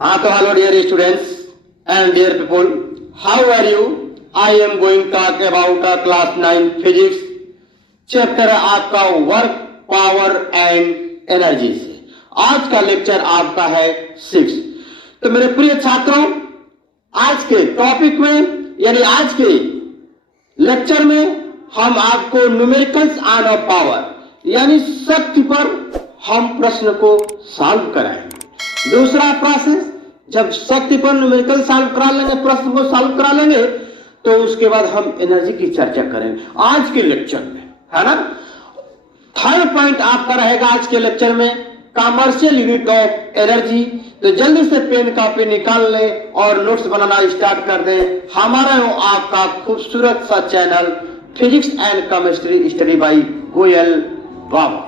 Hello dear students and dear people, how are you? I am going to talk about class 9 physics chapter आपका work power and energy से। आज का lecture आपका है 6। तो मेरे प्रिय छात्रों, आज के टॉपिक में यानी आज के लेक्चर में हम आपको न्यूमेरिकल्स ऑन पावर यानी शक्ति पर हम प्रश्न को सॉल्व कराएंगे। दूसरा प्रोसेस, जब शक्ति पर न्यूमेरिकल सॉल्व करा लेंगे, प्रश्न को सॉल्व करा लेंगे, तो उसके बाद हम एनर्जी की चर्चा करेंगे आज के लेक्चर में, है ना। थर्ड पॉइंट आपका रहेगा आज के लेक्चर में कमर्शियल यूनिट ऑफ एनर्जी। तो जल्दी से पेन कॉपी निकाल लें और नोट्स बनाना स्टार्ट कर दें। हमारा आपका खूबसूरत सा channel physics and chemistry study by Goyal Baba.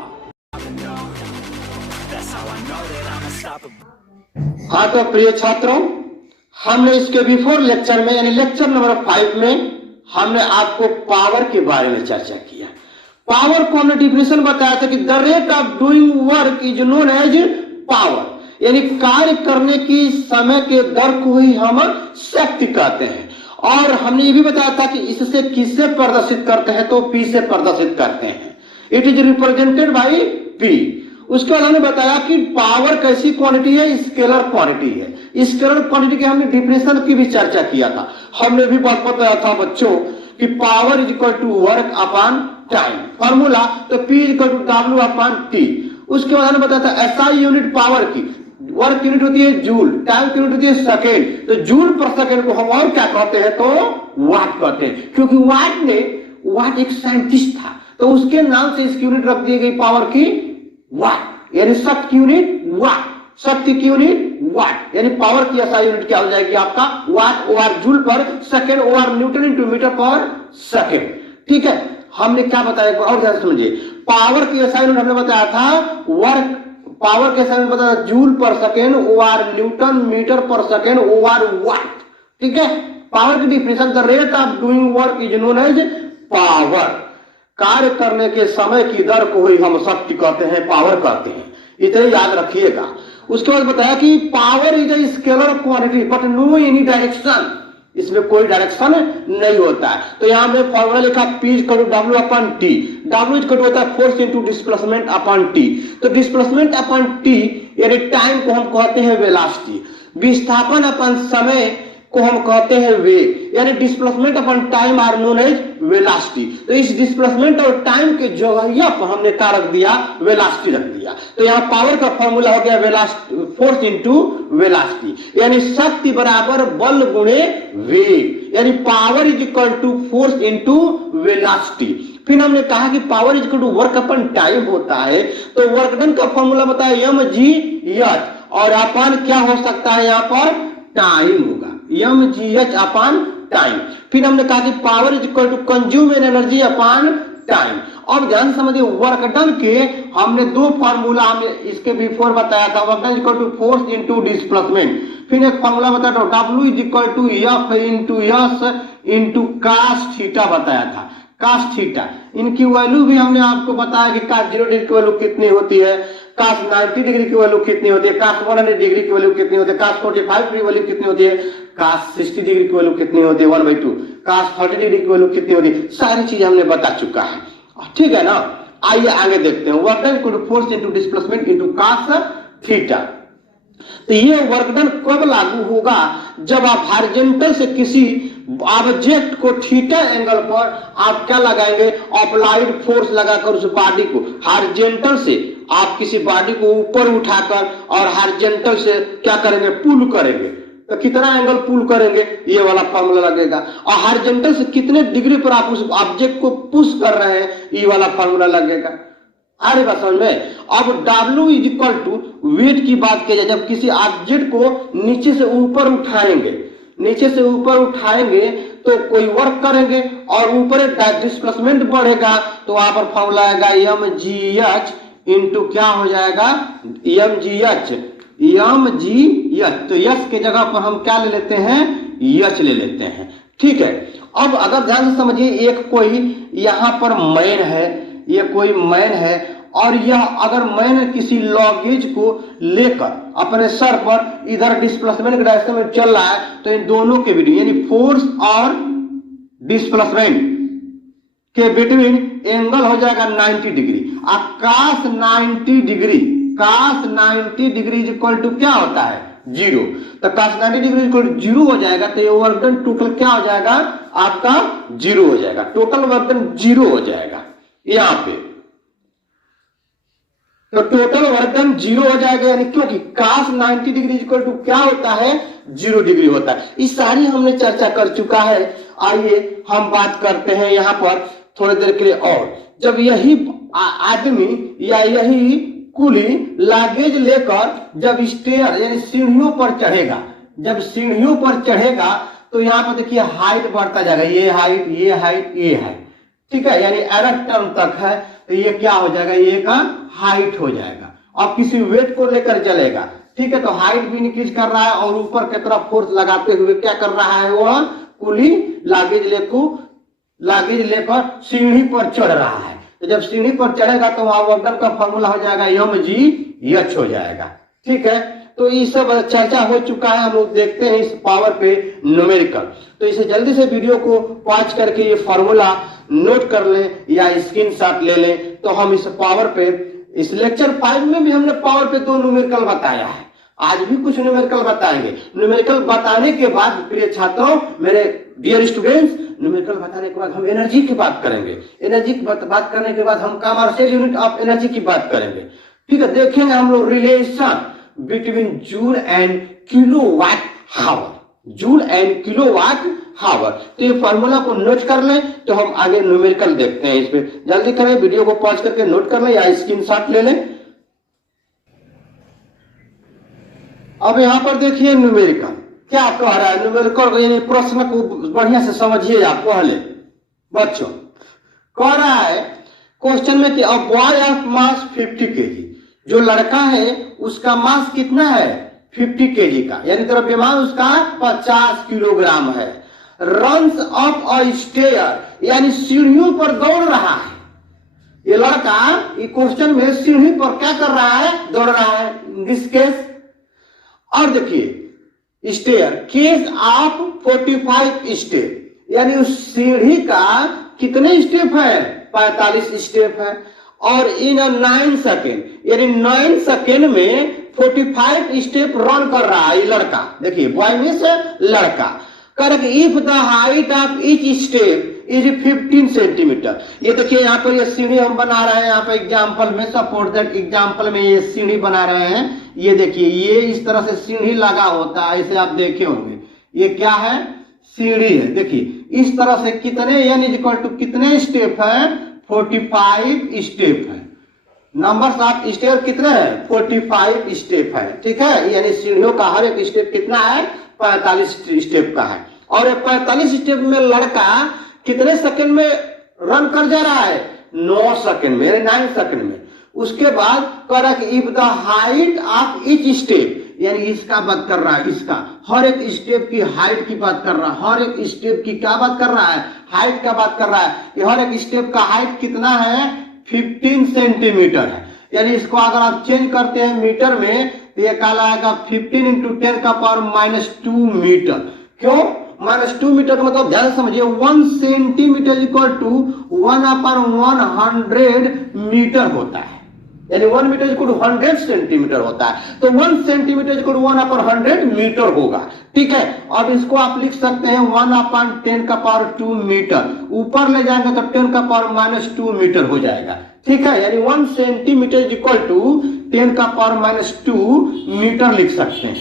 हाँ तो प्रिय छात्रों, हमने इसके बिफोर लेक्चर में यानी लेक्चर नंबर 5 में हमने आपको पावर के बारे में चर्चा किया। पावर को हमने डिफिनेशन बताया था कि the rate of doing work is known as power, यानी कार्य करने की समय के दर को ही हम शक्ति कहते हैं। और हमने ये भी बताया था कि इससे किससे प्रदर्शित करते हैं, तो P से प्रदर्शित करते हैं। It is represented by P। उसके बाद हमने बताया कि पावर कैसी क्वांटिटी है, स्केलर क्वांटिटी है। स्केलर क्वांटिटी के हमने डिफिनेशन की भी चर्चा किया था। हमने भी बात बताया था बच्चों कि power is equal to work upon time, formula तो P is equal to W upon T। उसके बाद हमने बताया था SI यूनिट पावर की, वर्क यूनिट होती है जूल, टाइम यूनिट होती है सेकेंड। तो जूल पर सेकेंड को हम और क्या कहते हैं, तो वाट कहते हैं, क्योंकि वाट एक साइंटिस्ट था, तो उसके नाम से इसकी यूनिट रख दी गई पावर की वाट, यानी शक्ति की यूनिट वाट, शक्ति की यूनिट वाट, यानी पावर की SI यूनिट क्या हो जाएगी आपका वाट ओवर जूल पर second over newton into metre पर सेकेंड। ठीक है, हमने क्या बताया और ध्यान समझिए। पावर की SI यूनिट हमने बताया था वर्क, पावर के SI यूनिट बताया जूल पर सेकेंड ओवर न्यूटन मीटर पर सेकेंड ओवर वाट। ठीक है, पावर की definition the rate of doing work is known as power. कार्य करने के समय की दर को ही हम शक्ति कहते हैं, पावर कहते हैं, इतना याद रखिएगा। उसके बाद बताया कि power is a scalar quantity but no any direction, इसमें कोई डायरेक्शन नहीं होता है। तो यहां में फॉर्मूला लिखा P equal to W upon T। W equal to होता है force into displacement upon T। तो डिस्प्लेसमेंट अपॉन T यानी टाइम को हम कहते हैं वेलोसिटी, विस्थापन अपॉन समय को हम कहते हैं वेग, यानी displacement upon time are known as velocity. तो इस डिस्प्लेसमेंट और टाइम के जगह पर हमने क्या रख दिया, वेलोसिटी रख दिया। तो यहाँ पावर का फॉर्मूला हो गया वेलोसिटी, फोर्स इनटू वेलोसिटी, यानी शक्ति बराबर बल गुणे वेग, यानी power is equal to force into velocity. फिर हमने कहा कि power is equal to work upon time होता है, तो वर्क डन का फॉर्मूला बताया mgh, और अपन क्या हो सकता है यहाँ पर टाइम होगा mgh अपॉन टाइम। फिर हमने कहा कि power is equal to consume energy upon time. अब ध्यान समझिए, वर्क डन के हमने दो फार्मूला हमने इसके बिफोर बताया था, work done equal to force into displacement. फिर एक फार्मूला बताया था W is equal to F into S into cos theta बताया था, cos थीटा। इनकी वैल्यू भी हमने आपको बताया कि cos 0 डिग्री की वैल्यू कितनी होती है, cos 90 डिग्री की वैल्यू कितनी होती है, cos 100 डिग्री की वैल्यू कितनी होती है, cos 45 डिग्री की वैल्यू कितनी होती है, cos 60 डिग्री की वैल्यू कितनी होती है 1/2, cos 30 डिग्री की वैल्यू कितनी होती है। सारी चीजें हमने बता चुका है, ठीक है ना। आइए आगे देखते हैं। Work done equal to force into displacement into cos theta. तो ये वर्क डन कब लागू होगा, जब आप हॉरिजॉन्टल से किसी ऑब्जेक्ट को थीटा एंगल पर आप क्या लगाएंगे, अप्लाइड फोर्स लगाकर उस बॉडी को हॉरिजॉन्टल से आप किसी बॉडी को ऊपर उठाकर और हॉरिजॉन्टल से क्या करेंगे, पुल करेंगे। तो कितना एंगल पुल करेंगे, ये वाला फॉर्मूला लगेगा। और हॉरिजॉन्टल से कितने डिग्री पर आप उस ऑब्जेक्ट को पुश कर रहे हैं, ये वाला फॉर्मूला लगेगा। आ रही बात समझ में। अब W is equal to weight की बात की जाए, जब किसी ऑब्जेक्ट को नीचे से ऊपर उठाएंगे, नीचे से ऊपर उठाएंगे तो कोई वर्क करेंगे और ऊपर डिस्प्लेसमेंट बढ़ेगा, तो वहां पर फॉर्मूला आएगा mgh इंटू क्या हो जाएगा mgh। तो यस के जगह पर हम क्या ले लेते हैं, यच ले लेते हैं। ठीक है, अब अगर ध्यान से समझिए, एक कोई यहाँ पर मैन है, ये कोई मैन है और यह अगर मैंने किसी लॉगेज को लेकर अपने सर पर इधर डिस्प्लेसमेंट के डायरेक्शन में चल रहा है तो इन दोनों के बीच यानी फोर्स और डिस्प्लेसमेंट के बिटवीन एंगल हो जाएगा 90 degree. cos 90 degree is equal to क्या होता है? जीरो। तो cos 90 degree equal to zero हो जाएगा तो ये वर्क डन टोटल क्या हो जाएगा? आपका जीरो हो जाएगा, टोटल वर्क डन जीरो हो जाएगा यहां पे। तो टोटल वर्क डन जीरो हो जाएगा यानी क्योंकि cos 90 डिग्री इक्वल टू क्या होता है? 0 डिग्री होता है। इस सारी हमने चर्चा कर चुका है। आइए हम बात करते हैं यहां पर थोड़ी देर के लिए और। जब यही आदमी या यही कुली लागेज लेकर जब स्टेयर यानी सीढ़ियों पर चढ़ेगा, जब सीढ़ियों पर चढ़ेगा तो यहाँ पर देखिए हाइट बढ़ता जाएगा, ये हाइट, ये हाइट, ये हाइट, ठीक है, यानी एरर टर्म तक है तो ये क्या हो जाएगा? ये का हाइट हो जाएगा। अब किसी वेट को लेकर चलेगा, ठीक है, तो हाइट भी इंक्रीज कर रहा है और ऊपर की तरफ फोर्स लगाते हुए क्या कर रहा है? वह कुली लागेज लेकर सीढ़ी पर चढ़ रहा है। तो जब सीढ़ी पर चढ़ेगा तो वहां वर्क डन का फॉर्मूला हो जाएगा mg/h हो जाएगा, ठीक है। तो ये सब चर्चा हो चुका है। हम लोग देखते हैं इस पावर पे न्यूमेरिकल। तो इसे जल्दी से वीडियो को पॉज करके ये फॉर्मूला नोट कर लें या स्क्रीनशॉट ले लें। तो हम इस पावर पे इस लेक्चर 5 में भी हमने पावर पे 2 न्यूमेरिकल बताया है, आज भी कुछ न्यूमेरिकल बताएंगे। न्यूमेरिकल बताने के बाद प्रिय छात्रों, मेरे डियर स्टूडेंट्स, न्यूमेरिकल बताने के बाद हम एनर्जी की बात करेंगे। एनर्जी की बात करने के बाद हम कमर्शियल यूनिट ऑफ एनर्जी की बात करेंगे, ठीक है। देखेंगे हम लोग relation between joule and kilowatt hour, joule and kilowatt hour. तो ये फॉर्मूला को नोट कर लें तो हम आगे न्यूमेरिकल देखते हैं। इसमें जल्दी करें, वीडियो को पॉज करके नोट कर लें या स्क्रीनशॉट ले लें। अब यहां पर देखिए न्यूमेरिकल क्या कह रहा है। न्यूमेरिकल यानी प्रश्न को बढ़िया से समझिए आप पहले बच्चों। कह रहा है क्वेश्चन में कि a boy of mass 50 KG, जो लड़का है उसका मास कितना है? 50 केजी का, यानी द्रव्यमान उसका 50 किलोग्राम है। रन्स अप अ स्टेयर, यानी सीढ़ियों पर दौड़ रहा है। ये लड़का ये क्वेश्चन में सीढ़ी पर क्या कर रहा है? दौड़ रहा है दिस केस। और देखिए स्टेयर केस ऑफ 45 स्टेप, यानी उस सीढ़ी का कितने स्टेप है? 45 स्टेप है। और इन 9 सेकेंड, यानी 9 सेकेंड में 45 स्टेप रन कर रहा है ये लड़का। देखिए बॉय में से लड़का correct. If the height of each step is 15 centimetre. ये देखिए यहाँ पर ये सीढ़ी हम बना रहे हैं, यहाँ पर एग्जाम्पल में सपोर्ट दैट एग्जाम्पल में ये सीढ़ी बना रहे हैं। ये देखिए ये इस तरह से सीढ़ी लगा होता है, इसे आप देखे होंगे। ये क्या है? सीढ़ी है। देखिए इस तरह से कितने यानी इक्वल टू कितने स्टेप है? 45 स्टेप है। नंबर्स ऑफ स्टेप कितने हैं? 45 स्टेप है, ठीक है। यानी सीढ़ियों का हर एक स्टेप कितना है? 45 स्टेप का है। और ये 45 स्टेप में लड़का कितने सेकंड में रन कर जा रहा है? 9 सेकंड में, यानी 9 सेकंड में। उसके बाद कह रहा है if the height of each step, यानी इसका बात कर रहा है, इसका हर एक स्टेप की हाइट की बात कर रहा है। हर एक स्टेप की क्या बात कर रहा है? हाइट का बात कर रहा है। ये हर एक स्टेप का हाइट कितना है? 15 सेंटीमीटर है। यानी इसको अगर आप चेंज करते हैं मीटर में तो ये कहलाएगा 15 × 10⁻² मीटर। क्यों -2 मीटर का मतलब ध्यान समझिए 1 सेंटीमीटर इक्वल टू 1/100 मीटर होता है। यानी 1 मीटर इक्वल टू 100 सेंटीमीटर होता है। तो 1 सेंटीमीटर इक्वल टू 1/100 मीटर होगा, ठीक है। अब इसको आप लिख सकते हैं 1/10⁻² मीटर। ऊपर ले जाएंगे तो 10⁻² मीटर हो जाएगा, ठीक है। यानी 1 सेंटीमीटर इक्वल टू 10⁻² मीटर लिख सकते हैं।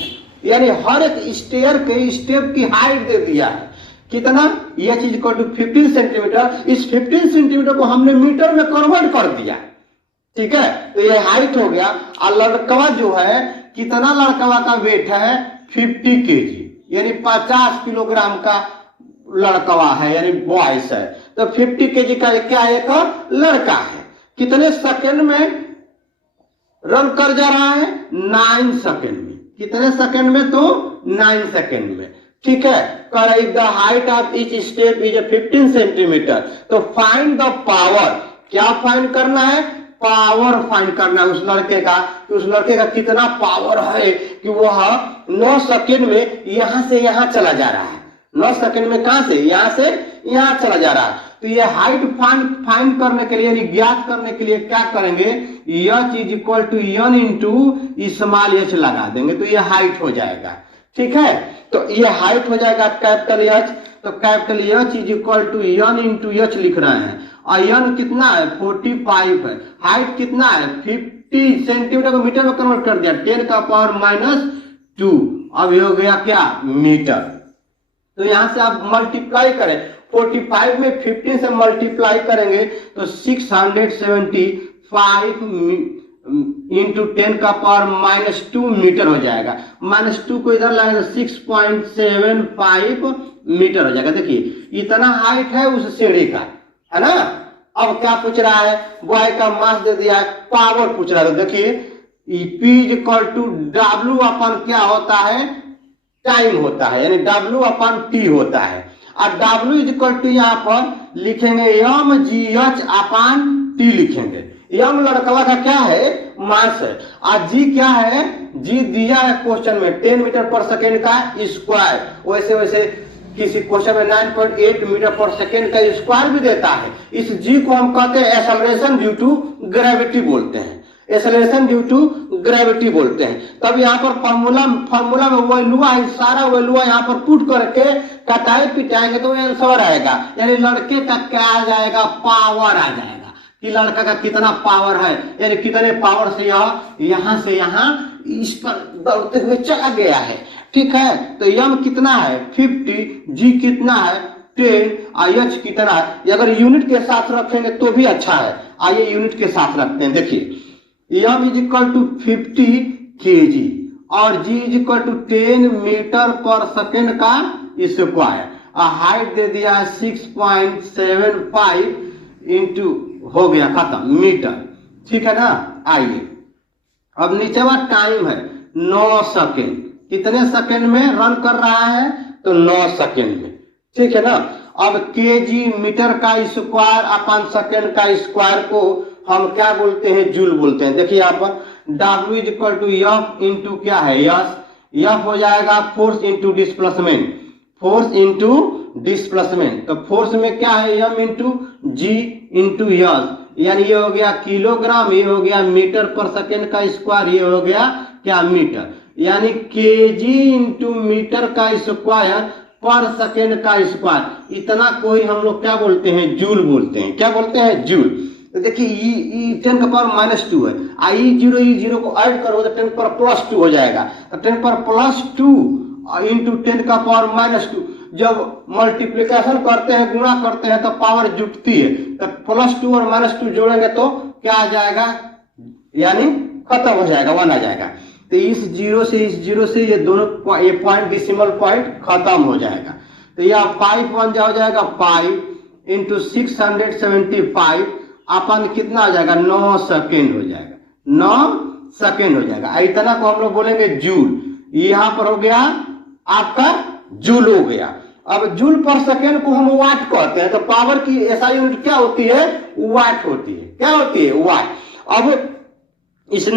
यानी हर एक स्टेयर के स्टेप की हाइट दे दिया है। कितना? यह चीज इक्वल टू 15 सेंटीमीटर। इस 15 सेंटीमीटर को हमने मीटर में कन्वर्ट कर दिया, ठीक है। तो ये हाइट हो गया। और लड़कवा जो है, कितना लड़कवा का वेट है? 50 केजी, यानी 50 किलोग्राम का लड़कवा है, यानी बॉयस है। तो 50 केजी का क्या एक लड़का है। कितने सेकंड में रन कर जा रहा है? 9 सेकंड में। कितने सेकंड में? तो 9 सेकंड में, ठीक है। If the height of each step is 15 centimetre, तो फाइंड द पावर। क्या फाइंड करना है? पावर फाइंड करना है उस लड़के का, कि उस लड़के का कितना पावर है कि वह 9 सेकंड में यहां से यहां चला जा रहा है। 9 सेकंड में कहां से यहां यहां चला जा रहा है। तो ये हाइट फाइंड करने के लिए यानी ज्ञात करने के लिए क्या करेंगे, H is equal to N into small H लगा देंगे तो ये हाइट हो जाएगा। ठीक है, तो ये हाइट हो जाएगा कैपिटल एच। तो capital H is equal to N into H लिख रहे हैं और एन कितना है 45 है। हाइट कितना है 50 सेंटीमीटर को मीटर में कन्वर्ट कर दिया 10 का पावर -2। अब हो गया क्या मीटर। तो यहां से आप मल्टीप्लाई करें 45 में 15 से मल्टीप्लाई करेंगे तो 675 इंटू 10 का पावर -2 मीटर हो जाएगा। -2 को इधर लाएंगे तो 6.75 मीटर हो जाएगा। देखिए इतना हाइट है उस सीढ़ी का, है ना। अब क्या पूछ रहा है, बॉय का मास दे दिया है, पावर पूछ रहा है। तो देखिए P is equal to W upon क्या होता है टाइम होता है, यानी W/T होता है। और W इज इक्वल टू यहाँ पर लिखेंगे mgh/T लिखेंगे। यम लड़कवा का क्या है मास है और जी क्या है, जी दिया है क्वेश्चन में 10 मीटर पर सेकेंड का स्क्वायर। वैसे वैसे किसी क्वेश्चन में 9.8 मीटर पर सेकेंड का स्क्वायर भी देता है। इस जी को हम कहते हैं एक्सेलरेशन ड्यू टू ग्रेविटी बोलते हैं, एक्सेलरेशन ड्यू टू ग्रेविटी बोलते हैं। तब यहाँ पर फॉर्मूला में वैल्यू है, सारा वैल्यू यहाँ पर पुट करके कटाई पिटाएंगे तो आंसर आएगा, यानी लड़के का क्या आ जाएगा पावर आ जाएगा कि लड़का का कितना पावर है, यानी कितने पावर से यह यहां से यहां इस पर दौड़ते हुए चला गया है। ठीक है, तो यम कितना है 50, जी कितना है 10 और एच कितना है। अगर यूनिट के साथ रखेंगे तो भी अच्छा है। आइए यूनिट के साथ रखते हैं। देखिए M is equal to 50 kg और G is equal to 10 meter पर सेकेंड का स्क्वायर। हाइट दे दिया है 6.75 इंटू हो गया खत्म मीटर। ठीक है ना। आइए अब नीचे वाला टाइम है 9 सेकेंड, कितने सेकेंड में रन कर रहा है तो 9 सेकेंड में। ठीक है ना। अब केजी मीटर का स्क्वायर अपन सेकेंड का स्क्वायर को हम क्या बोलते हैं जूल बोलते हैं। देखिए यहाँ पर W is equal to F into क्या है यस, एफ हो जाएगा force into displacement, force into displacement. तो फोर्स में क्या है M into G into S, यानी ये हो गया किलोग्राम, ये हो गया मीटर पर सेकेंड का स्क्वायर, ये हो गया क्या मीटर, यानी केजी इंटू मीटर का स्क्वायर पर सेकेंड का स्क्वायर। इतना कोई हम लोग क्या बोलते हैं जूल बोलते हैं। क्या बोलते हैं जूल। तो देखिए ई 10 का पावर -2 है, आई जीरो को ऐड करो तो 10 पर +2 हो जाएगा। तो 10 पर +2 इंटू 10 का पावर -2। जब मल्टीप्लिकेशन करते हैं गुणा करते हैं तो पावर जुटती है, तो +2 और -2 जोड़ेंगे तो क्या आ जाएगा, यानी खत्म हो जाएगा 1 आ जाएगा। तो इस जीरो से ये दोनों ये पॉइंट डेसिमल पॉइंट खत्म हो जाएगा। तो यह 5 बन जाएगा 5 इंटू 675 अपन कितना हो जाएगा 9 सेकेंड हो जाएगा, 9 सेकेंड हो जाएगा। इतना को हम लोग बोलेंगे जूल। यहाँ पर हो गया आपका जूल हो गया। अब जूल पर सेकेंड को हम वाट कहते हैं। तो पावर की एसआई यूनिट क्या होती है वाट होती है। क्या होती है वाट। अब इस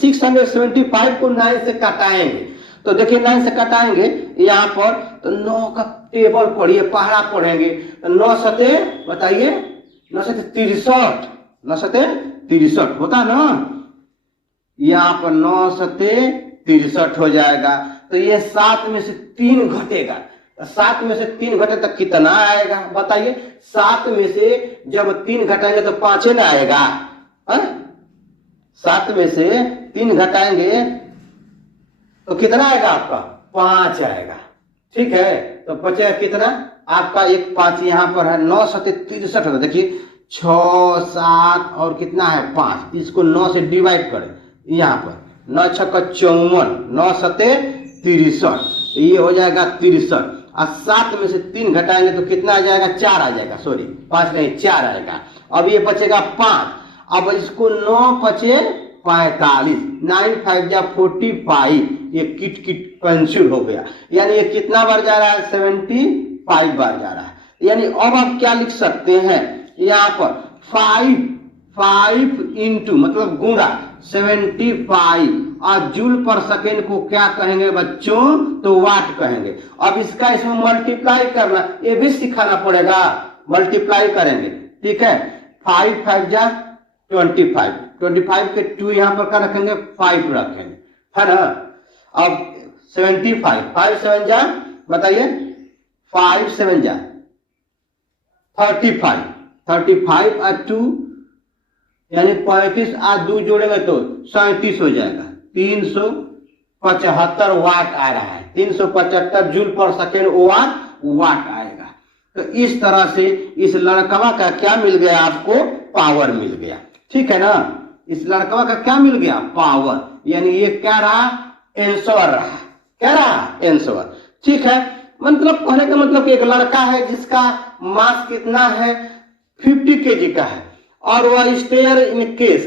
675 को 9 से कटाएंगे तो देखिए 9 से कटाएंगे यहाँ पर तो 9 का टेबल पढ़िए, पहाड़ा पढ़ेंगे तो 9 सते बताइए 9 सते 63, 9 सते 63 होता ना। यहाँ पर 9 सते 63 हो जाएगा। तो ये 7 में से 3 घटेगा, 7 में से 3 घटे तो कितना आएगा बताइए। 7 में से जब 3 घटाएंगे तो 5 ना आएगा। 7 में से 3 घटाएंगे तो कितना आएगा आपका 5 आएगा। ठीक है, तो बचेगा कितना आपका एक 5 यहाँ पर है 9 सते 63 होता। देखिए 6 7 और कितना है 5, इसको 9 से डिवाइड करें यहाँ पर 9 6 का 54, 9 सते 63, ये हो जाएगा 63। और 7 में से 3 घटाएंगे तो कितना आ जाएगा 4 आ जाएगा, सॉरी 5 नहीं 4 आएगा। अब ये बचेगा 5। अब इसको 9 पचे 45, 9 5 जा 45, ये किट कैंसिल हो गया, यानी ये कितना बार जा रहा है 75 बार जा रहा है। यानी अब आप क्या लिख सकते हैं यहाँ पर 5 मतलब गुणा 75 और जूल पर सेकेंड को क्या कहेंगे बच्चों, तो वाट कहेंगे। अब इसका इसमें मल्टीप्लाई करना, ये भी सिखाना पड़ेगा, मल्टीप्लाई करेंगे, ठीक है। 5 5 जा 25, 25 के 2 यहां पर क्या रखेंगे, 5 रखेंगे, है ना। अब 75, 5 7 जा, बताइए 5 7 जा 35, 35 और 2 यानी 35 और 2 जोड़ेंगे तो 37 हो जाएगा। 375 वाट आ रहा है, 375 जूल पर सेकेंड वाट आएगा। तो इस तरह से इस लड़कवा का क्या मिल गया आपको, पावर मिल गया, ठीक है ना। इस लड़कवा का क्या मिल गया, पावर, यानी ये क्या रहा, आंसर रहा, क्या रहा, आंसर, ठीक है। मतलब कहने का मतलब कि एक लड़का है जिसका मास कितना है, 50 kg का है, और वह स्टेयर इन केस,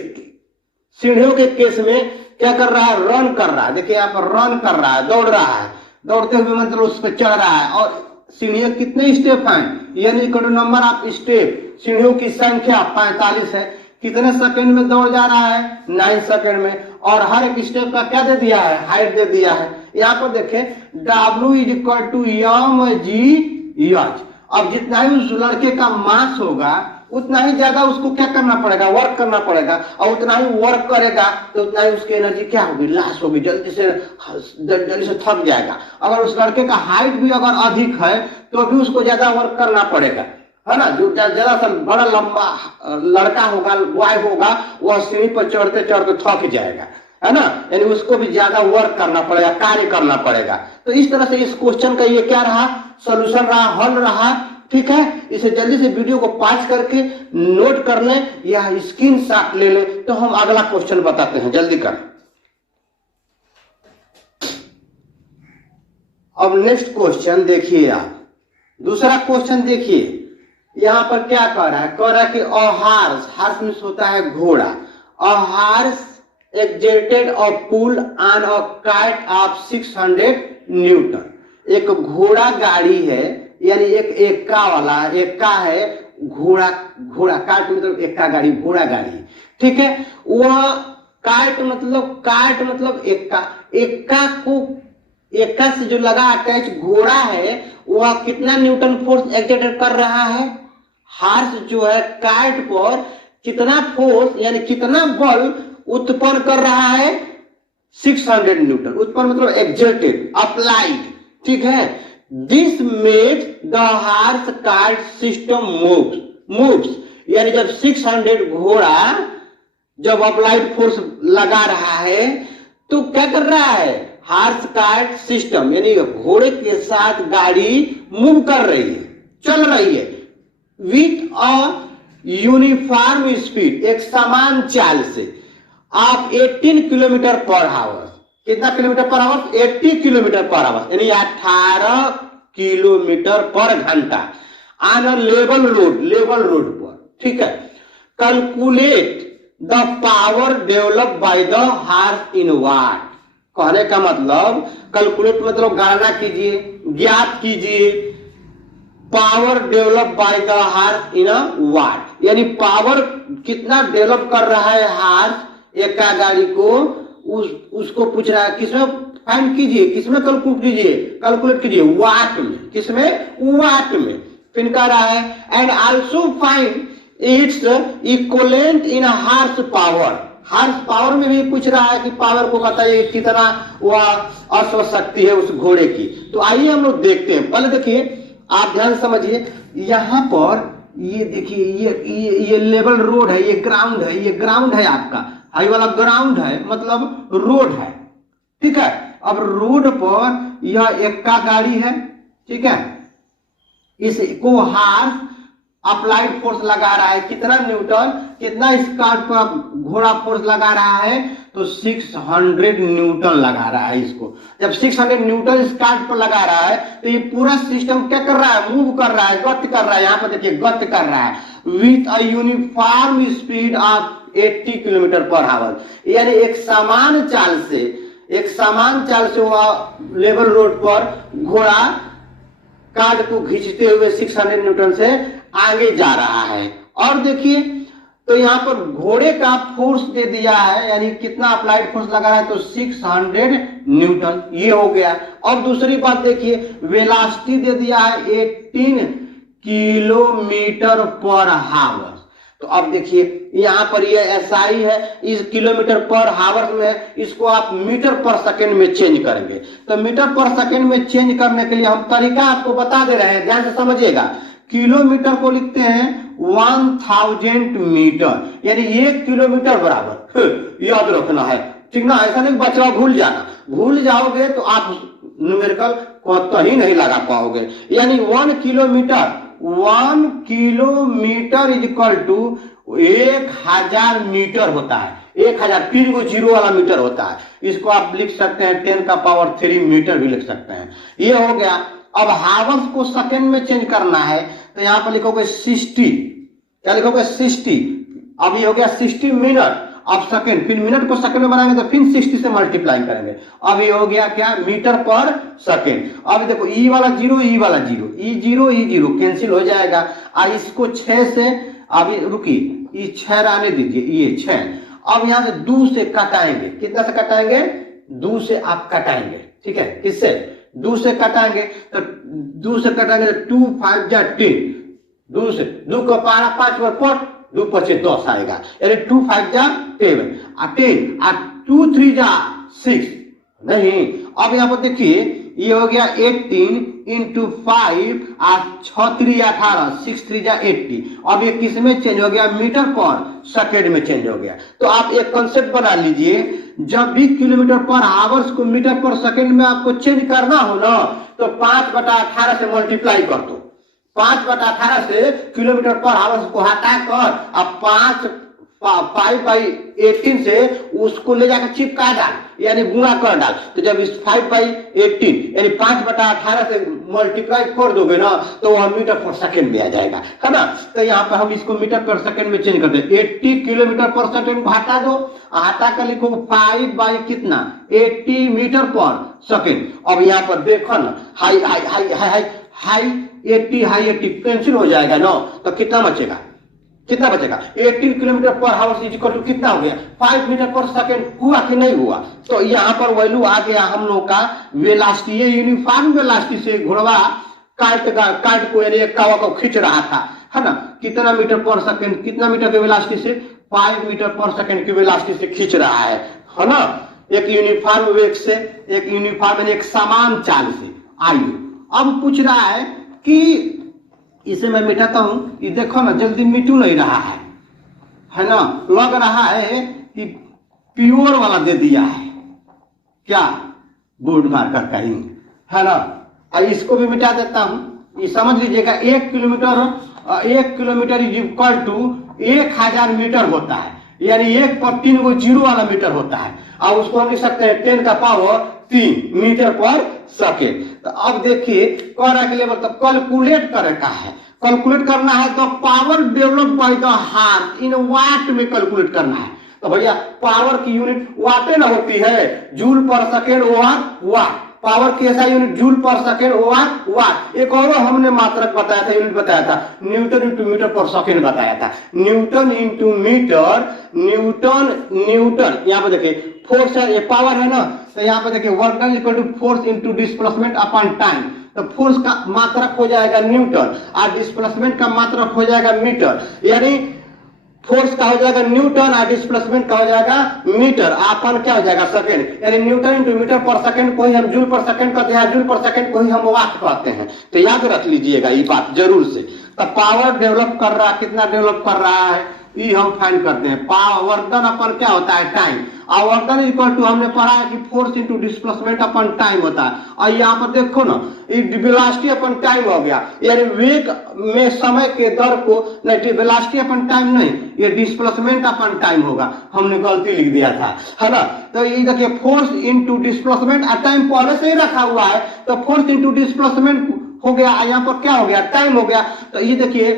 सीढ़ियों के केस में क्या कर रहा है, रन कर रहा है। देखिए यहाँ पर रन कर रहा है, दौड़ रहा है, दौड़ते हुए मतलब उस पर चढ़ रहा है, और सीढ़ियां कितने स्टेप हैं, यानी नंबर ऑफ स्टेप, सीढ़ियों की संख्या 45 है। कितने सेकंड में दौड़ जा रहा है, 9 सेकंड में, और हर एक स्टेप का क्या दे दिया है, हाइट दे दिया है। यहाँ पर देखें W = mg/h। अब जितना ही उस लड़के का मास होगा उतना ही ज्यादा उसको क्या करना पड़ेगा, वर्क करना पड़ेगा, और उतना ही वर्क करेगा तो उतना ही उसकी एनर्जी क्या होगी, लॉस होगी, जल्दी से थक जाएगा। अगर उस लड़के का हाइट भी अगर अधिक है तो भी उसको ज्यादा वर्क करना पड़ेगा, है ना। जो ज्यादा सा बड़ा लंबा लड़का होगा, बॉय होगा, वह सीढ़ी पर चढ़ते चढ़ते थक जाएगा, है ना, यानी उसको भी ज्यादा वर्क करना पड़ेगा, कार्य करना पड़ेगा। तो इस तरह से इस क्वेश्चन का ये क्या रहा, सोल्यूशन रहा, हल रहा, ठीक है। इसे जल्दी से वीडियो को पॉज करके नोट कर लें या स्क्रीनशॉट ले लें, तो हम अगला क्वेश्चन बताते हैं, जल्दी कर। अब नेक्स्ट क्वेश्चन देखिए आप, दूसरा क्वेश्चन देखिए, यहां पर क्या कह रहा है, कह रहा है कि अ हॉर्स, हॉर्स मींस होता है घोड़ा, a horse exerted a pull on a cart of 600 newton. एक घोड़ा गाड़ी है, यानी एक एक्का वाला, एक्का है घोड़ा, घोड़ा कार्ट मतलब एक्का गाड़ी, घोड़ा गाड़ी, ठीक है। वह कार्ट मतलब एक्का, एक्का को, एक्का से जो लगा अटैच घोड़ा है वह कितना न्यूटन फोर्स एक्जेट कर रहा है, हॉर्स जो है कार्ट पर कितना फोर्स यानी कितना बल उत्पन्न कर रहा है, 600 न्यूटन। उत्पन्न मतलब एक्जेटेड, अप्लाइड, ठीक है। This makes the horse cart system moves, यानी जब 600 घोड़ा जब अप्लाइड फोर्स लगा रहा है तो क्या कर रहा है, हॉर्स कार्ट सिस्टम यानी घोड़े के साथ गाड़ी मूव कर रही है, चल रही है, विथ अ यूनिफॉर्म स्पीड, एक समान चाल से, आप 18 किलोमीटर पर आवर, कितना kilometre per hour, 80 kilometre per hour, यानी 18 किलोमीटर पर घंटा, ऑन अ लेवल रोड पर, ठीक है। Calculate the power develop by the horse in watt. कहने का मतलब, कैलकुलेट मतलब गणना कीजिए, ज्ञात कीजिए, power develop by the horse in a watt, यानी पावर कितना डेवलप कर रहा है हॉर्स एक्का गाड़ी को, उसको पूछ रहा है, किसमें फाइंड कीजिए, किसमें कैलकुलेट कीजिए, वाट में, किसमें, वाट में। फिर कह रहा है and also find its equivalent in horse power, horse power में भी पूछ रहा है कि पावर को बताइए कितना वह अश्व शक्ति है उस घोड़े की। तो आइए हम लोग देखते हैं। पहले देखिए, आप ध्यान समझिए, यहां पर ये देखिए, ये लेवल रोड है, ये ग्राउंड है आपका, हाई वाला ग्राउंड है, मतलब रोड है, ठीक है। अब रोड पर यह एक्का गाड़ी है, ठीक है, इसको हॉर्स अप्लाइड फोर्स लगा रहा है, कितना न्यूटन, कितना इस कार्ट पर घोड़ा फोर्स लगा रहा है, तो 600 न्यूटन लगा रहा है इसको। जब 600 न्यूटन इस कार्ट पर लगा रहा है तो ये पूरा सिस्टम क्या कर रहा है, मूव कर रहा है, गति कर रहा है, यहाँ पर देखिए गति कर रहा है, with a uniform speed of 80 kilometre per hour, यानी एक समान चाल से वह लेवल रोड पर घोड़ा कार्ड को खींचते हुए 600 न्यूटन से आगे जा रहा है। और देखिए, तो यहाँ पर घोड़े का फोर्स दे दिया है, यानी कितना अप्लाइड फोर्स लगा है, तो 600 न्यूटन, ये हो गया। और दूसरी बात देखिए, वेलोसिटी दे दिया है 18 किलोमीटर पर हावर। तो अब देखिए यहाँ पर ये एसआई है, इस किलोमीटर पर हावर में, इसको आप मीटर पर सेकंड में चेंज करेंगे। तो मीटर पर सेकंड में चेंज करने के लिए हम तरीका आपको बता दे रहे हैं, ध्यान से समझिएगा। किलोमीटर को लिखते हैं 1000 मीटर, यानी 1 किलोमीटर बराबर, याद रखना है, ठीक ना। ऐसा नहीं बचवा भूल जाना, भूल जाओगे तो आप न्यूमेरिकल कहीं नहीं लगा पाओगे। यानी 1 kilometer, 1 kilometer is equal to 1000 meter होता है। 1000 3 को जीरो वाला मीटर होता है। इसको आप लिख सकते हैं 10 का पावर 3 मीटर भी लिख सकते हैं। ये हो गया। अब हावर्स को सेकंड में चेंज करना है, तो यहां पर लिखोगे 60, क्या लिखोगे 60। अब ये हो गया 60 मिनट। अब सेकंड, फिर मिनट को सेकंड में बनाएंगे तो फिर 60 से मल्टीप्लाई करेंगे। अब ये हो गया क्या, मीटर पर सेकंड। अब देखो ई वाला जीरो, ई वाला जीरो, ई जीरो कैंसिल हो जाएगा। और इसको 6 से, अभी रुकिए, ये 6 रहने दीजिए, ये 6। अब यहां से 2 से कटाएंगे, कितना से कटाएंगे, 2 से आप कटाएंगे, ठीक है। किससे, 2 से कटाएंगे, तो 2 से कटाएंगे तो 2 5 जा 10, 2 से 2 को पारा 5 बार पट, 2 पचे 10 आएगा, यानी 2 5 जा 10, 2 3 जा 6 नहीं। अब यहाँ पर देखिए, ये हो गया 18 इंटू 5 और 6 3 18, 6 3 जा 80। अब ये किस में चेंज हो गया, मीटर पर सेकेंड में चेंज हो गया। तो आप एक कंसेप्ट बना लीजिए, जब भी किलोमीटर पर आवर्स को मीटर पर सेकेंड में आपको चेंज करना हो ना, तो 5/18 से मल्टीप्लाई कर दो। 5/18 से किलोमीटर पर आवर्स को हटा कर अब 5/18 से उसको ले जाकर चिपका डाल, यानी गुणा कर डाल। तो जब इस 5/18 यानी 5/18 से मल्टीप्लाई कर दोगे ना, तो वह मीटर पर सेकंड में आ जाएगा, है ना। तो यहाँ पर हम इसको मीटर पर सेकंड में चेंज कर दे। 80 किलोमीटर पर सेकंड को हटा दो, हटा कर लिखो 5 बाई कितना, 80 मीटर पर सेकंड। अब यहाँ पर देखो ना, high high high high high 80 cancel हो जाएगा ना, तो कितना बचेगा, कितना बचेगा, 18 किलोमीटर पर हावर इज इक्वल टू कितना हो गया, 5 मीटर पर सेकंड। हुआ कि नहीं हुआ। तो यहाँ पर वैल्यू आ गया हम लोग का वेलोसिटी। ये यूनिफॉर्म वेलोसिटी से घोड़वा काट को, यानी एक कावा को खींच रहा था, है ना। कितना मीटर पर सेकंड, कितना मीटर के वेलोसिटी से, 5 मीटर पर सेकंड की वेलोसिटी से खींच रहा है ना। एक यूनिफॉर्म वेग से, एक यूनिफॉर्म एक समान चाल से। आइए अब पूछ रहा है कि इसे मैं मिटाता हूं, ये देखो ना जल्दी मिटू नहीं रहा है ना। लग रहा है कि प्योर वाला दे दिया है, क्या बोर्ड मार्कर कहीं, है ना। और इसको भी मिटा देता हूं, ये समझ लीजिएगा 1 kilometer is equal to 1000 meter होता है, यानी 1 पर 3 को जीरो वाला मीटर होता है। और उसको हम लिख सकते हैं 10 का पावर 3 मीटर पर सेकेंड। तो अब देखिए कर के लिए मतलब कैलकुलेट करे का है, कैलकुलेट करना है तो power develop by the heart in watt में कैलकुलेट करना है। तो भैया पावर की यूनिट वाटे ना होती है, जूल पर सेकेंड ओवर वाट। पावर की ऐसा यूनिट जूल पर सेकेंड ओवर वाट। एक और हमने मात्रक बताया था, यूनिट बताया था, न्यूटन इंटू मीटर पर सेकेंड बताया था। न्यूटन इंटू मीटर, न्यूटन यहाँ पे देखिए फोर्स है, ये पावर है ना। तो यहाँ पे देखिए work done equal to force into displacement upon time. तो फोर्स का मात्रक हो जाएगा न्यूटन और डिस्प्लेसमेंट का मात्रक हो जाएगा मीटर, यानी फोर्स का हो जाएगा न्यूटन और डिस्प्लेसमेंट का हो जाएगा मीटर, अपन क्या हो जाएगा सेकंड, यानी न्यूटन इंटू मीटर पर सेकंड को ही हम जूल पर सेकंड कहते हैं, जूल पर सेकंड को ही हम वाट कहते हैं। तो याद रख लीजिएगा ये बात जरूर से। तो पावर डेवलप कर रहा है, कितना डेवलप कर रहा है ये हम फाइंड करते हैं। वर्धन अपन क्या होता है, टाइम। और वर्धन इक्वल टू हमने पढ़ा है कि फोर्स इंटू डिस्प्लेसमेंट अपन टाइम होता है। और यहाँ पर देखो ना, वेलोसिटी अपन टाइम हो गया, यानी वेग में समय के दर को, नहीं वेलोसिटी अपन टाइम नहीं, ये डिस्प्लेसमेंट अपन टाइम होगा, हमने गलती लिख दिया था, है ना। तो ये देखिए फोर्स इंटू डिस्प्लेसमेंट, टाइम पहले से ही रखा हुआ है, तो फोर्स इंटू डिस्प्लेसमेंट हो गया, यहाँ पर क्या हो गया, टाइम हो गया। तो ये देखिए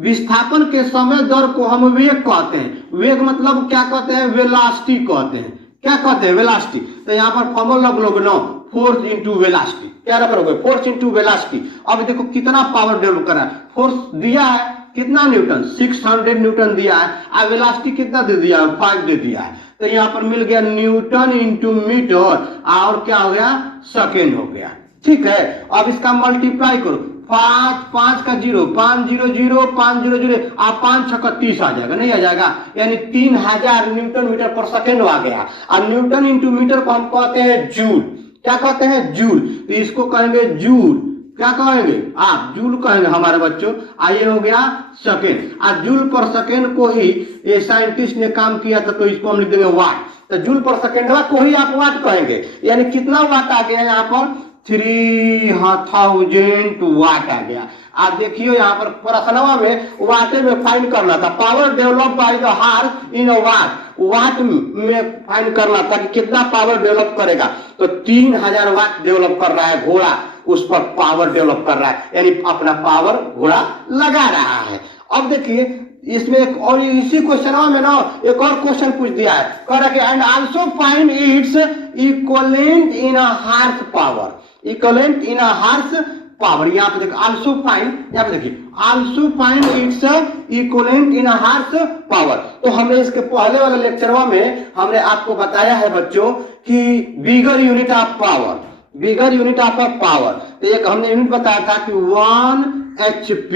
विस्थापन के समय दर को हम वेग कहते हैं। वेग मतलब क्या कहते हैं, वेलोसिटी कहते हैं। क्या कहते हैं, वेलोसिटी। तो यहाँ पर फॉर्मूला लोग नो, फोर्स इंटू वेलोसिटी, क्या करोगे, फोर्स इंटू वेलोसिटी। अब देखो कितना पावर डेवलप कर रहा है, फोर्स दिया है कितना न्यूटन, 600 न्यूटन दिया है। अब वेलोसिटी कितना दे दिया है, 5 दे दिया है। तो यहाँ पर मिल गया न्यूटन इंटू मीटर और क्या हो गया, सेकेंड हो गया। ठीक है, अब इसका मल्टीप्लाई करो, 5 का 0, 500 500 आप 5 6 30 आ जाएगा, नहीं आ जाएगा, यानी 3000 न्यूटन मीटर पर सेकेंड आ गया। और न्यूटन इंटू मीटर को हम कहते हैं जूल। क्या कहते हैं, जूल। तो इसको कहेंगे जूल। क्या कहेंगे आप, जूल कहेंगे हमारे बच्चों। आइए हो गया सेकेंड। और जूल पर सेकेंड को ही ये साइंटिस्ट ने काम किया था, तो इसको हम लिख देंगे वाट। तो जूल पर सेकेंड को ही आप वाट कहेंगे, यानी कितना वाट आ गया यहाँ पर, 3000 वाट आ गया। आप देखिए यहाँ पर प्रश्नवा में वाटे में फाइंड करना था, power develop by the heart in watt, watt में फाइंड करना था कि कितना पावर डेवलप करेगा। तो 3000 वाट डेवलप कर रहा है घोड़ा, उस पर पावर डेवलप कर रहा है, यानी अपना पावर घोड़ा लगा रहा है। अब देखिए इसमें एक और इसी क्वेश्चन में ना एक और क्वेश्चन पूछ दिया है, कह रहा है and also find its equivalent in a horse power, equivalent in a horse power. यहाँ पे देखिए आल्सो फाइंड, यहाँ पे देखिए also find its equivalent in a horse power. तो हमने इसके पहले वाले लेक्चर में हमने आपको बताया है बच्चों कि bigger unit of power, bigger unit of power. तो एक हमने यूनिट बताया था कि 1 HP,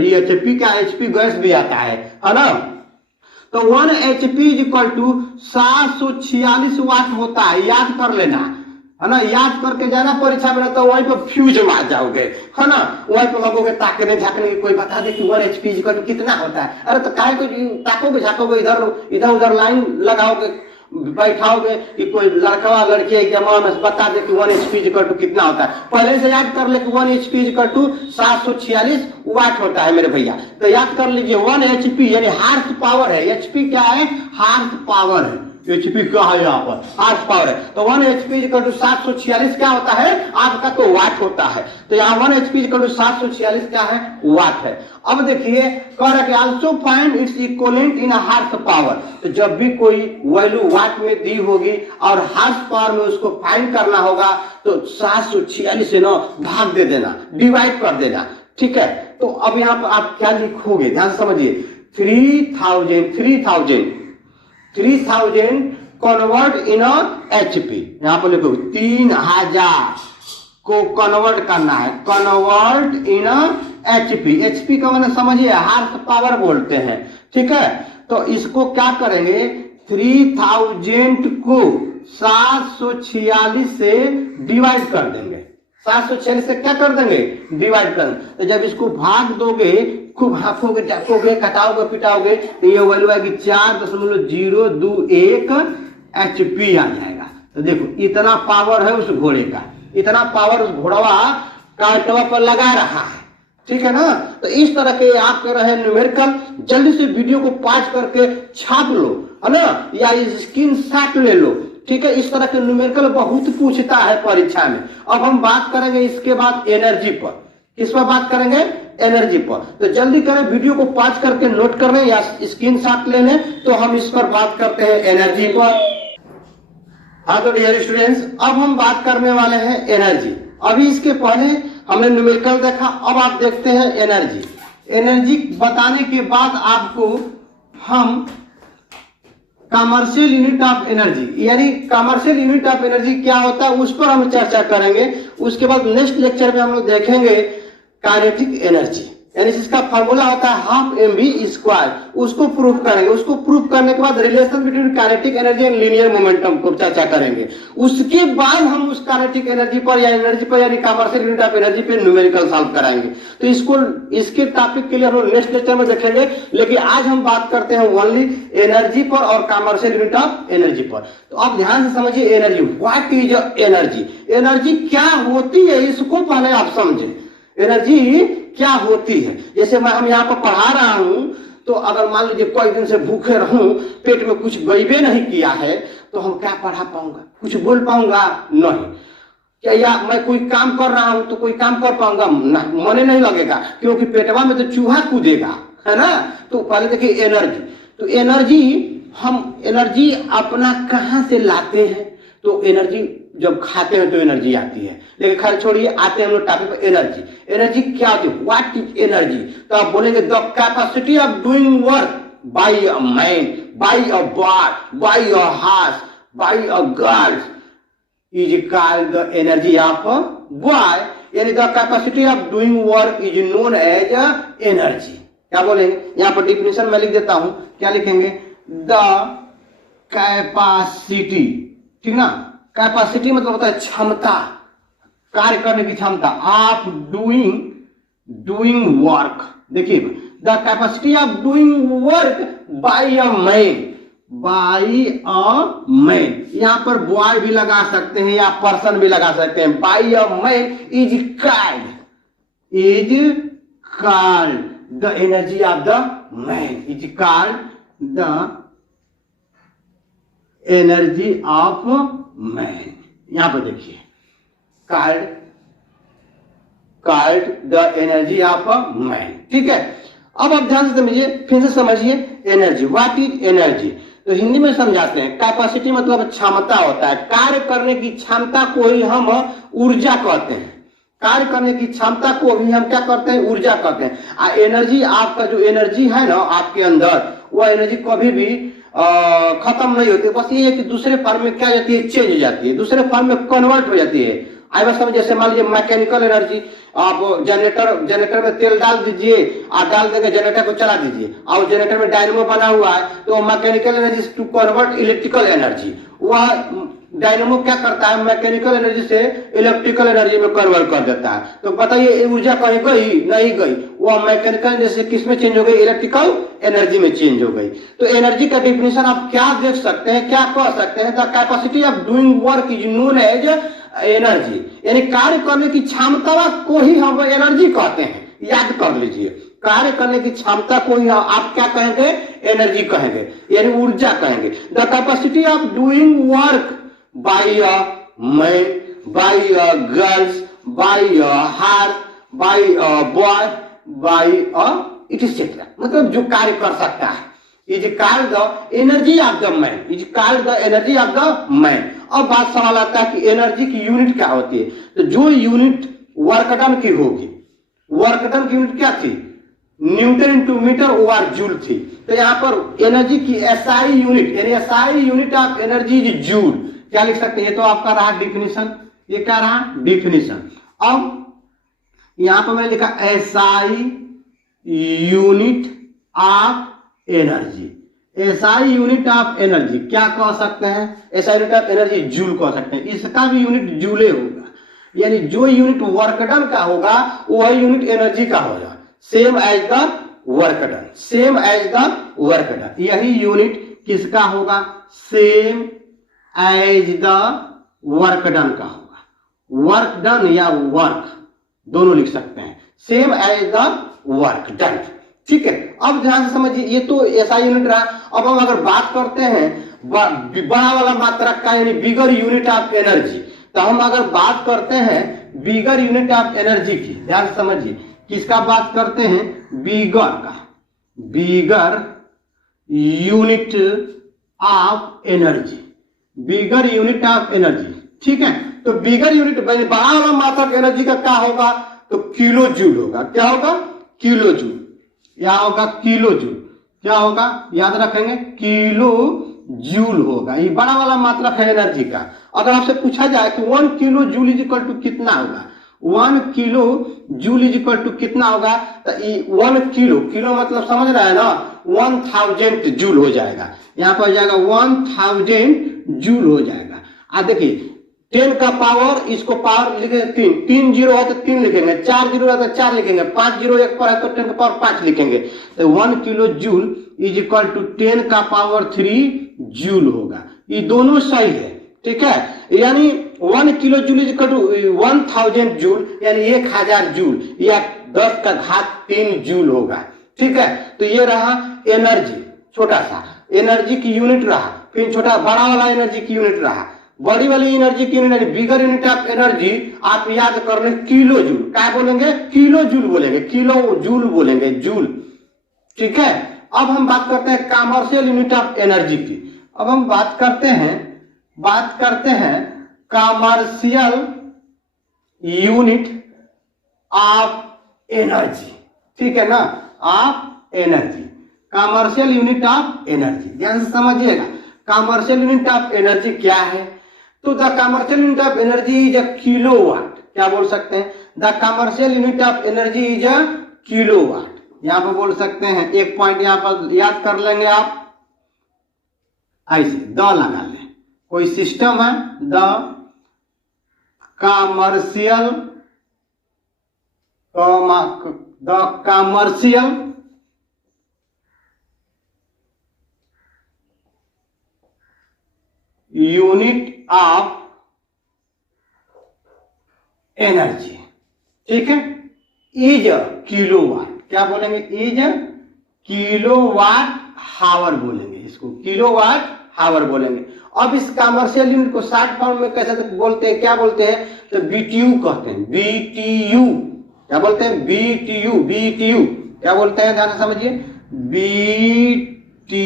ये HP क्या, HP गैस भी आता है ना। तो 1 HP इज इक्वल टू 746 वाट होता है, याद कर लेना है ना, याद करके जाना परीक्षा में, तो वहीं पर फ्यूज मार जाओगे है ना, वहीं पर लगोगे ताकने झाकने की, कोई बता दे कि 1 HP इज इक्वल टू कितना होता है। अरे तो काहे को ताकोगे झाकोगे, इधर उधर लाइन लगाओगे, बैठाओगे कि कोई लड़का लड़की एग्जाम में बता दे कि 1 HP इक्वल टू कितना होता है। पहले से याद कर ले कि 1 HP इक्वल टू 746 वाट होता है मेरे भैया। तो याद कर लीजिए 1 HP यानी हार्स पावर है, HP क्या है, हार्स पावर है, HP क्या है यहाँ पर, हार्स पावर है। तो 1 HP इक्वल टू 746 क्या होता है आपका, तो वाट होता है। तो यहाँ 1 HP इक्वल टू 746 क्या है, वाट है। अब देखिए कह रहा है also find its equivalent in horse power. तो जब भी कोई वैल्यू वाट में दी होगी और हार्स पावर में उसको फाइंड करना होगा, तो 746 से ना भाग दे देना, डिवाइड कर देना। ठीक है, तो अब यहाँ पर आप क्या लिखोगे, ध्यान से समझिए, 3000 कन्वर्ट इन HP, यहाँ पर लिखो 3000 को कन्वर्ट करना है, कन्वर्ट इन HP। HP का मैंने समझिए हार्स पावर बोलते हैं। ठीक है, तो इसको क्या करेंगे, 3000 को 746 से डिवाइड कर देंगे, 746 से क्या कर देंगे, डिवाइड कर देंगे। तो जब इसको भाग दोगे, खूब हाफोगे डाकोगे कटाओगे पिटाओगे, तो ये वैल्यू आएगी 4.021 HP आ जाएगा। तो देखो इतना पावर है उस घोड़े का, इतना पावर उस घोड़वा काटवा पर लगा रहा है। ठीक है ना, तो इस तरह के आप कर रहे हैं न्यूमेरिकल। जल्दी से वीडियो को पॉज करके छाप लो है ना, या स्क्रीनशॉट ले लो। ठीक है, इस तरह के न्यूमेरिकल बहुत पूछता है परीक्षा में। अब हम बात करेंगे इसके बाद एनर्जी पर, किस पर बात करेंगे, एनर्जी पर। तो जल्दी करें, वीडियो को पॉज करके नोट कर लें या स्क्रीनशॉट ले लें, तो हम इस पर बात करते हैं एनर्जी पर। हाँ तो डियर स्टूडेंट्स, अब हम बात करने वाले हैं एनर्जी। अभी इसके पहले हमने न्यूमेरिकल देखा, अब आप देखते हैं एनर्जी। एनर्जी बताने के बाद आपको हम कमर्शियल यूनिट ऑफ एनर्जी, यानी कमर्शियल यूनिट ऑफ एनर्जी क्या होता है उस पर हम चर्चा करेंगे। उसके बाद नेक्स्ट लेक्चर में हम लोग देखेंगे काइनेटिक एनर्जी, यानी जिसका फॉर्मूला होता है 12mv², उसको प्रूव करेंगे। उसको प्रूव करने के बाद relation between kinetic energy and linear momentum को चर्चा करेंगे। उसके बाद हम उस काइनेटिक एनर्जी पर या एनर्जी पर यानी कमर्शियल यूनिट ऑफ एनर्जी पे न्यूमेरिकल सॉल्व कराएंगे। तो इसको इसके टॉपिक के लिए हम लोग नेक्स्ट लेक्चर में देखेंगे, लेकिन आज हम बात करते हैं ओनली एनर्जी पर और कमर्शियल यूनिट ऑफ एनर्जी पर। तो आप ध्यान से समझिए energy, what is energy, energy क्या होती है इसको पहले आप समझें। एनर्जी क्या होती है, जैसे मैं हम यहाँ पर पढ़ा रहा हूं, तो अगर मान लीजिए कोई दिन से भूखे रहूं, पेट में कुछ गईबे नहीं किया है, तो हम क्या पढ़ा पाऊंगा, कुछ बोल पाऊंगा नहीं क्या, या मैं कोई काम कर रहा हूं तो कोई काम कर पाऊंगा, मन नहीं लगेगा, क्योंकि पेटवा में तो चूहा कूदेगा है ना। तो पहले देखिए एनर्जी, तो एनर्जी हम एनर्जी अपना कहां से लाते हैं, तो एनर्जी जब खाते हैं तो एनर्जी आती है। लेकिन खैर छोड़िए, आते हैं हम लोग टॉपिक पर एनर्जी। एनर्जी क्या होती है? What is energy? तो आप बोलेंगे the capacity of doing work by a man, by a boy, by a horse, by a girl is called the energy of boy. यानी the capacity of doing work is known as energy. क्या बोलेंगे? यहां पर definition मैं लिख देता हूं। क्या लिखेंगे? द कैपेसिटी, ठीक ना? कैपेसिटी मतलब होता है क्षमता, कार्य करने की क्षमता। Of doing work. देखिए, the capacity of doing work by a man, by a man. यहां पर बॉय भी लगा सकते हैं या पर्सन भी लगा सकते हैं। By a man is called the energy of the man, is called the energy of man. यहां पर देखिए, called the energy of man. ठीक है, अब आप ध्यान से समझिए, फिर से समझिए एनर्जी। What is energy? तो हिंदी में समझाते हैं। कैपेसिटी मतलब क्षमता होता है, कार्य करने की क्षमता को ही हम ऊर्जा कहते हैं। कार्य करने की क्षमता को भी हम क्या करते हैं? ऊर्जा कहते हैं। एनर्जी, आपका जो एनर्जी है ना आपके अंदर, वो एनर्जी कभी भी खत्म नहीं होती। बस ये है कि दूसरे फॉर्म में क्या जाती है? चेंज हो जाती है, दूसरे फॉर्म में कन्वर्ट हो जाती है। आई बस समझ, जैसे मान लीजिए मैकेनिकल एनर्जी, आप जनरेटर में तेल डाल दीजिए और डाल देंगे, जनरेटर को चला दीजिए, और जनरेटर में डायनेमो बना हुआ है, तो mechanical energy to convert electrical energy. वह डायनेमो क्या करता है? मैकेनिकल एनर्जी से इलेक्ट्रिकल एनर्जी में कन्वर्ट कर देता है। तो बताइए, ऊर्जा कहीं गई? नहीं गई। वह मैकेनिकल एनर्जी से किस में चेंज हो गई? इलेक्ट्रिकल एनर्जी में चेंज हो गई। तो एनर्जी का डिफिनेशन आप क्या देख सकते हैं, क्या कह सकते हैं? The capacity of doing work is known as energy. यानी कार्य करने की क्षमता को ही हम एनर्जी कहते हैं। याद कर लीजिए, कार्य करने की क्षमता को ही आप क्या कहेंगे? एनर्जी कहेंगे, यानी ऊर्जा कहेंगे। The capacity of doing work by a man, by a girls, by a horse, by a boy, by a etcetera, मतलब जो कार्य कर सकता है, is called the energy of the man, is called the energy of the man. अब बात सवाल आता है कि एनर्जी की यूनिट क्या होती है? तो जो यूनिट वर्क डन की होगी, वर्क डन की यूनिट क्या थी? Newton into meter over joule थी। तो यहां पर एनर्जी की एसआई यूनिट, यानी SI unit of energy is joule. क्या लिख सकते हैं? ये तो आपका रहा डिफिनीशन। ये क्या रहा? डिफिनीशन। अब यहां पर मैंने लिखा SI unit of energy. SI unit of energy क्या कह सकते हैं? SI unit of energy joule कह सकते हैं। इसका भी यूनिट जूले होगा, यानी जो यूनिट वर्क डन का होगा वह यूनिट एनर्जी का होगा। Same as the work done, same as the work done, यही यूनिट किसका होगा? Same as the work done का होगा। वर्क डन या वर्क दोनों लिख सकते हैं, same as the work done. ठीक है, अब ध्यान से समझिए, ये तो ऐसा यूनिट रहा। अब हम अगर बात करते हैं बड़ा वाला मात्रक का, यानी बिगर यूनिट ऑफ एनर्जी, तो हम अगर बात करते हैं बिगर यूनिट ऑफ एनर्जी की, ध्यान से समझिए, किसका बात करते हैं? बिगर का, bigger unit of energy, bigger unit of energy. ठीक है, तो बिगर यूनिट बड़ा वाला मात्रक एनर्जी का क्या होगा? तो किलो जूल होगा। क्या होगा? Kilo joule. या होगा किलो जूल। क्या होगा? याद रखेंगे, किलो जूल होगा। ये बड़ा वाला मात्रक है एनर्जी का। अगर आपसे पूछा जाए कि 1 kilo joule is equal to कितना होगा, 1 kilo joule is equal to कितना होगा, तो 1 किलो, किलो मतलब समझ रहा है ना, 1000 जूल हो जाएगा। यहां पर जाएगा 1000 जूल हो जाएगा। देखिए 10 का पावर, इसको पावर लिखेंगे 3 जीरो है तो 3 लिखेंगे, 4 जीरो है तो 4 लिखेंगे, 5 जीरो एक पर है तो 10 का पावर 5 लिखेंगे। तो 1 kilo joule is equal to 10 का पावर 3 जूल होगा। ये दोनों सही है। ठीक है, यानी 1 kilo joule is equal to 1000 joule, यानी 1000 जूल या 10 का घात 3 जूल होगा। ठीक है, तो ये रहा एनर्जी, छोटा सा एनर्जी की यूनिट रहा। फिर छोटा बड़ा वाला एनर्जी की यूनिट रहा। बड़ी वाली एनर्जी की unit, bigger unit of energy आप याद कर लें किलो जूल। क्या बोलेंगे? किलो जूल बोलेंगे, किलो जूल बोलेंगे, जूल। ठीक है, अब हम बात करते हैं कमर्शियल यूनिट ऑफ एनर्जी की। अब हम बात करते हैं कमर्शियल यूनिट ऑफ एनर्जी, ठीक है ना, of energy, commercial unit of energy. ध्यान से समझिएगा, कमर्शियल यूनिट ऑफ एनर्जी क्या है? तो the commercial unit of energy is a kilowatt. क्या बोल सकते हैं? The commercial unit of energy is a kilowatt. यहां पर बोल सकते हैं, एक पॉइंट यहां पर याद कर लेंगे आप, ऐसे द लगा लें। कोई सिस्टम है, the commercial unit of energy, ठीक है, इज किलोवाट। क्या बोलेंगे? इज किलोवाट हावर बोलेंगे, इसको किलोवाट हावर बोलेंगे। अब इस कमर्शियल यूनिट को शॉर्ट फॉर्म में कैसे बोलते हैं? क्या बोलते हैं? तो बीटीयू कहते हैं, बीटीयू। क्या बोलते हैं? BTU, BTU. क्या बोलते हैं? ध्यान से समझिए, बीटीयू,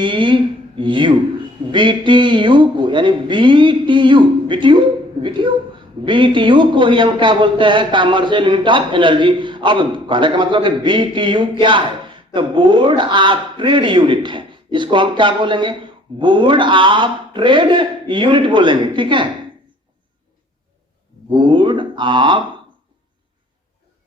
बीटीयू को, यानी बीटीयू, बीटीयू, बीटीयू, बीटीयू को ही हम क्या बोलते हैं? Commercial unit of energy. अब कहने का मतलब है बीटीयू क्या है? तो बोर्ड ऑफ ट्रेड यूनिट है। इसको हम क्या बोलेंगे? बोर्ड ऑफ ट्रेड यूनिट बोलेंगे, ठीक है, बोर्ड ऑफ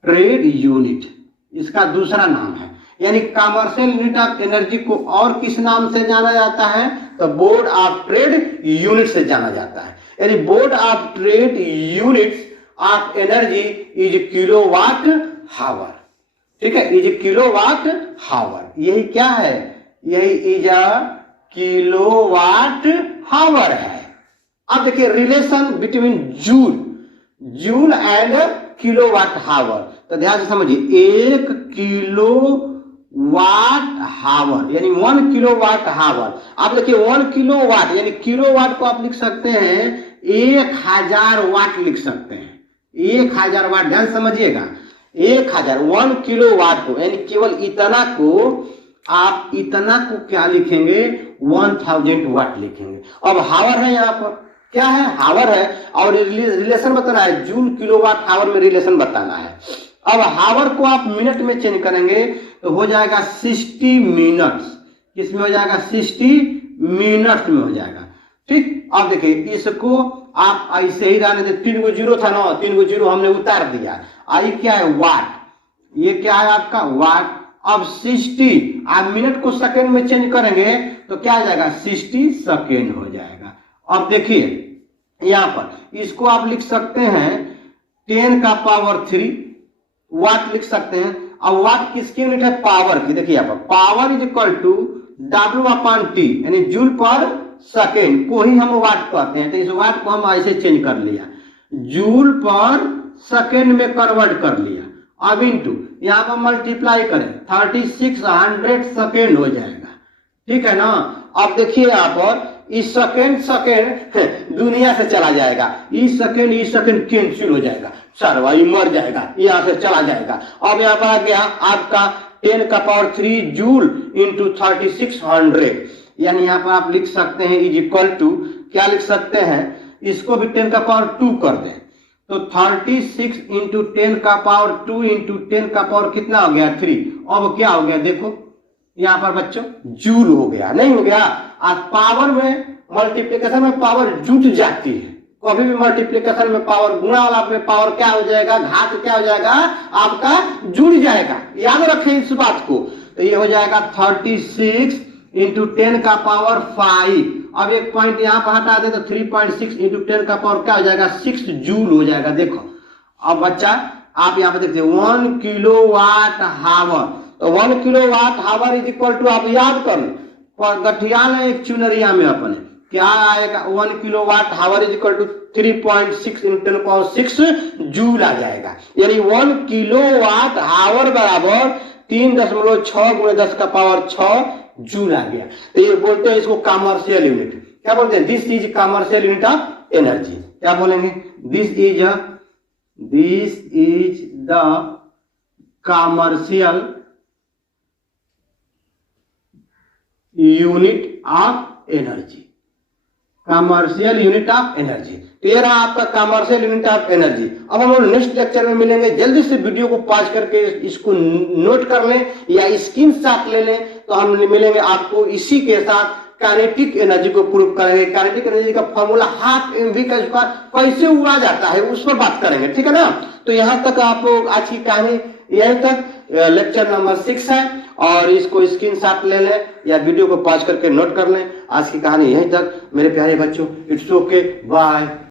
ट्रेड यूनिट इसका दूसरा नाम है। यानी कमर्शियल यूनिट ऑफ एनर्जी को और किस नाम से जाना जाता है? तो बोर्ड ऑफ ट्रेड यूनिट से जाना जाता है। यानी board of trade units of energy is kilowatt hour, ठीक है, इज किलोवाट हावर। यही क्या है? यही इज अ किलोवाट हावर है। अब देखिए relation between joule, joule and kilowatt hour. तो ध्यान से समझिए, 1 किलोवाट हावर यानी 1 किलोवाट हावर। आप देखिए 1 किलोवाट यानी किलोवाट को आप लिख सकते हैं 1000 वाट लिख सकते हैं, 1000 वाट। ध्यान समझिएगा, 1000 1 किलोवाट को, यानी केवल इतना को आप इतना को क्या लिखेंगे? 1000 वाट लिखेंगे। अब हावर है, यहाँ पर क्या है? हावर है, और रिलेशन बताना है, जूल किलोवाट हावर में रिलेशन बताना है। अब हावर को आप मिनट में चेंज करेंगे तो हो जाएगा 60 मिनट्स। किसमें हो जाएगा? 60 मिनट्स में हो जाएगा, ठीक। अब देखिए इसको आप ऐसे ही रहने दे, 3 गो जीरो था ना, 3 गो जीरो हमने उतार दिया। आई क्या है? वाट। ये क्या है आपका? वाट। अब 60 आप मिनट को सेकेंड में चेंज करेंगे तो क्या आ जाएगा? 60 सेकेंड हो जाएगा। अब देखिए यहां पर इसको आप लिख सकते हैं 10 का पावर 3 वाट लिख सकते हैं। अब वाट किसकी यूनिट है? पावर की। देखिए यहाँ पर power is equal to W/T यानी जूल पर सेकेंड को ही हम वाट कहते हैं। तो इस वाट को हम ऐसे चेंज कर लिया, जूल पर सेकेंड में कन्वर्ट कर लिया। अब इंटू यहाँ पर मल्टीप्लाई करें 3600 सेकेंड हो जाएगा, ठीक है ना। अब देखिए यहाँ पर इस सेकेंड दुनिया से चला जाएगा, इस सेकेंड कैंसिल हो जाएगा, सारा ये मर जाएगा, यहाँ से चला जाएगा। अब यहाँ पर आ गया आपका 10 का पावर 3 जूल इंटू 3600, यानी यहाँ पर आप लिख सकते हैं इज इक्वल टू, क्या लिख सकते हैं? इसको भी 10 का पावर 2 कर दें तो 36 इंटू 10 का पावर 2 इंटू 10 का पावर कितना हो गया? 3। अब क्या हो गया? देखो यहाँ पर बच्चों जूल हो गया, नहीं हो गया? आज पावर में मल्टीप्लिकेशन में पावर जुट जाती है, कभी भी मल्टीप्लिकेशन में पावर गुणा वाला में पावर क्या हो जाएगा? घात क्या हो जाएगा? आपका जुड़ जाएगा। याद रखें इस बात को। तो ये हो जाएगा 36 इंटू 10 का पावर 5। अब एक पॉइंट यहाँ पर हटा दे तो 3.6 इंटू 10 का पावर क्या हो जाएगा? 6 जूल हो जाएगा। देखो अब बच्चा आप यहाँ पे देखते हैं 1 किलोवाट हावर। तो 1 kilowatt hour is equal to, आप याद कर लो, गठिया लें एक चुनरिया में अपने, क्या आएगा? 1 kilowatt hour is equal to 3.6 into 10 power 6 joule आ जाएगा। यानी 1 किलोवाट हावर बराबर 3.6 गुणे 10 का पावर 6 जूल आ गया। तो ये बोलते हैं इसको कमर्शियल यूनिट। क्या बोलते हैं? This is commercial unit of energy. क्या बोलेंगे? This is the commercial unit of energy, commercial unit of energy, तो ये रहा आपका कमर्शियल यूनिट ऑफ एनर्जी। अब हम लोग नेक्स्ट लेक्चर में मिलेंगे। जल्दी से वीडियो को पॉज करके इसको नोट कर लें या स्क्रीनशॉट ले लें, तो हम मिलेंगे आपको इसी के साथ काइनेटिक एनर्जी को प्रूव करेंगे। काइनेटिक एनर्जी का फॉर्मूला हाफ एमवी का कैसे हुआ जाता है उस पर बात करेंगे, ठीक है ना। तो यहाँ तक आप लोग आज की कहानी यहीं तक, लेक्चर नंबर 6 है, और इसको स्क्रीनशॉट ले लें या वीडियो को पॉज करके नोट कर लें। आज की कहानी यहीं तक मेरे प्यारे बच्चों। It's okay, bye.